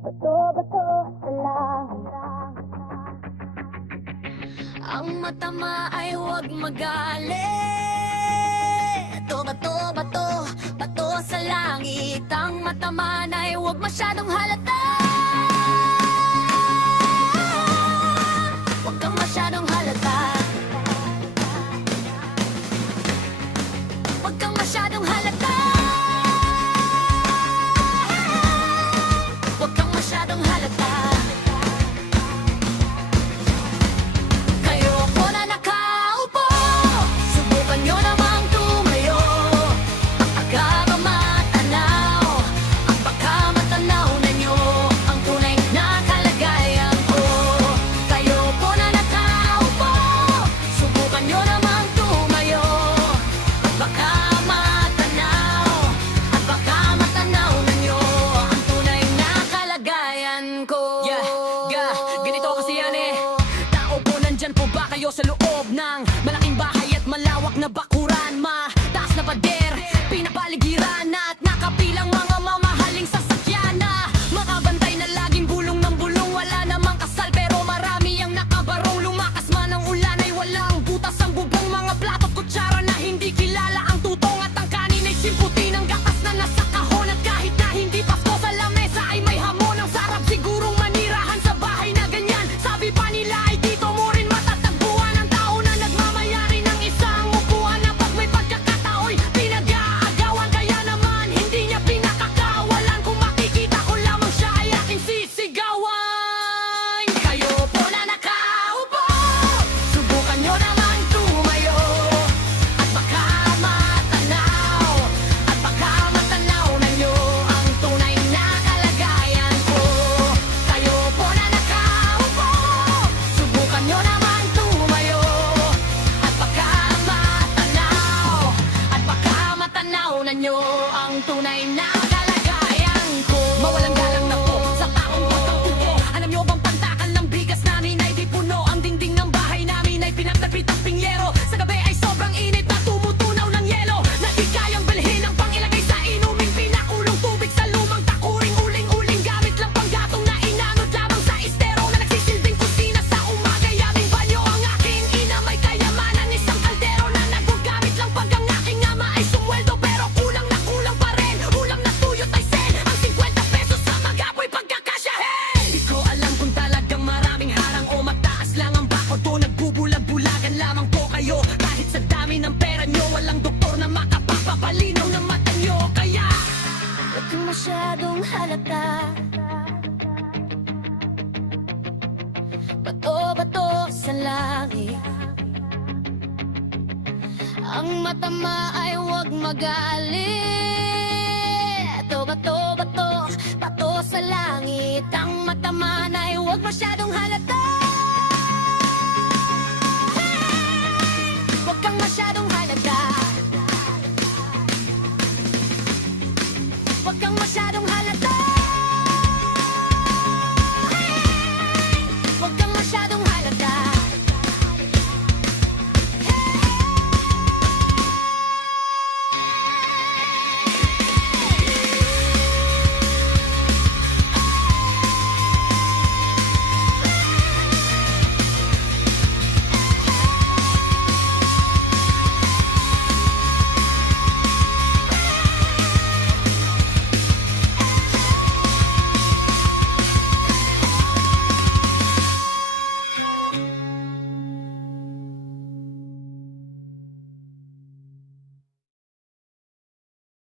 Bato-bato sa langit. Ang matama ay huwag magalit. Bato, bato, bato sa langit. Ang matama ay huwag masyadong halata. Huwag kang masyadong halata. Huwag kang masyadong halata. Huwag kang masyadong halata. Kayo po na nakaupo, subukan nyo namang tumayo. Ang aga matanaw, ang baka matanaw na nyo ang tunay na kalagayan ko. Kayo po na nakaupo, subukan nyo namang tumayo. At baka matanaw, at baka matanaw na nyo ang tunay na kalagayan ko. Ganito kasi yan eh. Tao po, nandyan po ba kayo sa loob ng malaking bahay at malawak na bakuran? Mataas na pader, pinapaligiran at nakapilang mga mamahaling sasakyan na makabantay na laging bulong ng bulong. Wala namang kasal pero marami ang nakabarong. Lumakas man ang ulan ay walang butas ang bubong. Mga plato at kutsara na hindi kilala ang tutong. At ang kanin ay simputi ng gatas na nasa kahon. At kahit na hindi pasko sa lamesa ay may hamon. Ang sarap sigurong manirahan sa bahay na ganyan. Sabi pa nila ay dito mo rin matatagpuan ang tao na nagmamayari ng isang upuan. Na pag may pagkakatao'y pinag-aagawan. Kaya naman hindi niya pinakakawalan. Kung makikita ko lamang siya ay aking sisigawan. Kayo po na nakaupo, subukan nyo naman tumayo. At baka matanaw, at baka matanaw na nyo ang tunay na kalagayan ko. Kayo po na nakaupo, subukan nyo naman tumayo. At baka matanaw, at baka matanaw na nyo ang tunay na kalagayan ko. Mawalang galang na po sa taong pagkapupo. Alam nyo bang pantakan ng bigas namin ay di puno? Ang dingding ng bahay namin ay pinagtapit ang pingyero. Sa gabi ay sobrang init na tumutunaw ng yelo. Na di kayang bilhin ang pangilagay sa inuming pinakulong tubig sa lumang takuring. Uling-uling gamit lang panggatong na inanod lamang sa estero. Na nagsisilbing kusina sa umaga. Yaming banyo ang aking ina, may kayamanan. Isang kaldero na naggugamit lang pag ang aking ama ay sumweldo. Pero kulang na kulang pa rin, ulam na tuyot ay sen. Ang 50 pesos sa magapoy pagkakasyahin. Di ko alam kung talagang maraming harang o mataas lang ang bakod o nagbubulag-bulagan lamang po kayo. Kahit sa dami ng pera nyo, walang doktor na makapapapalinaw ng mata nyo. Kaya huwag kang masyadong halata. Bato-bato sa langit. Ang matama ay huwag magalit. Bato, bato, bato sa langit. Ang matama ay huwag masyadong halata. Huwag kang masyadong halata.